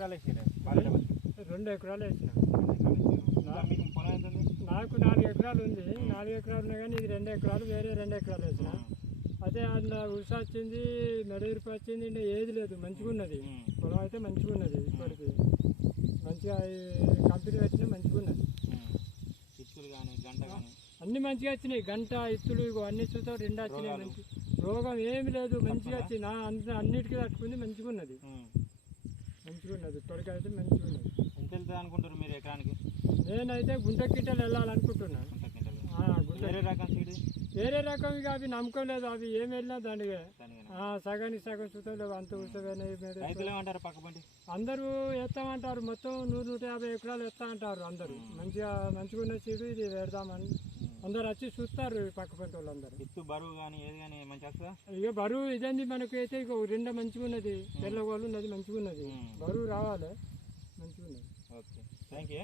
ఎకరాలు వేసారు? 2 ఎకరాలు వేసిన. మీకు పొలం ఎంత ఉంది? నాకు 4 ఎకరాలు ఉంది. 4 ఎకరాలు ఉన్నాయి కానీ ఇది 2 ఎకరాలు, వేరే 2 ఎకరాలు వేసిన. అదే అందులో ఉష వచ్చింది, మెడవిరిపి వచ్చింది, ఇంకా ఏది లేదు, మంచిగా ఉన్నది పొలం అయితే మంచిగా ఉన్నది. ఇప్పటికి మంచిగా కంపెనీ వచ్చినా మంచిగా ఉన్నది. ఇత్తులు కానీ గంట కానీ అన్ని మంచిగా వచ్చినాయి. గంట ఇత్తులు అన్ని చూస్తావు 2 వచ్చినాయి. మంచి రోగం ఏమి లేదు, మంచిగా వచ్చింది. అన్నిటికీ తట్టుకుంది, మంచిగా ఉన్నది. మంచిగా ఉన్నది ఇప్పటికైతే మంచిగా ఉన్నది. ఎంత వెళ్తుంది అనుకుంటారు మీరు ఎకరానికి? నేనైతే గుంట కింటలు వెళ్ళాలనుకుంటున్నాను. వేరే రకం సీడ్? వేరే రకం ఇక అవి నమ్మకం లేదు. అవి ఏమి వెళ్ళినా దానికి సగానికి సగం చూస్తాం లేవు, అంత ఉత్సవేమంటారు పక్కబండి అందరూ ఎత్తామంటారు. మొత్తం 100-150 ఎకరాలు ఎత్తా అంటారు అందరూ. మంచిగా ఉన్న సీడు ఇది పెడదామని అందరు వచ్చి చూస్తారు పక్క పంట వాళ్ళు అందరు. ఎత్తు బరువు కానీ ఏది కానీ మంచి వస్తుందా? ఇక బరువు ఇదండి మనకి అయితే ఇక 2 మంచిగా ఉన్నది, తెల్లగోళ్ళు ఉన్నది మంచిగా ఉన్నది. బరువు రావాలి, మంచిగా ఉన్నది. Okay, thank you.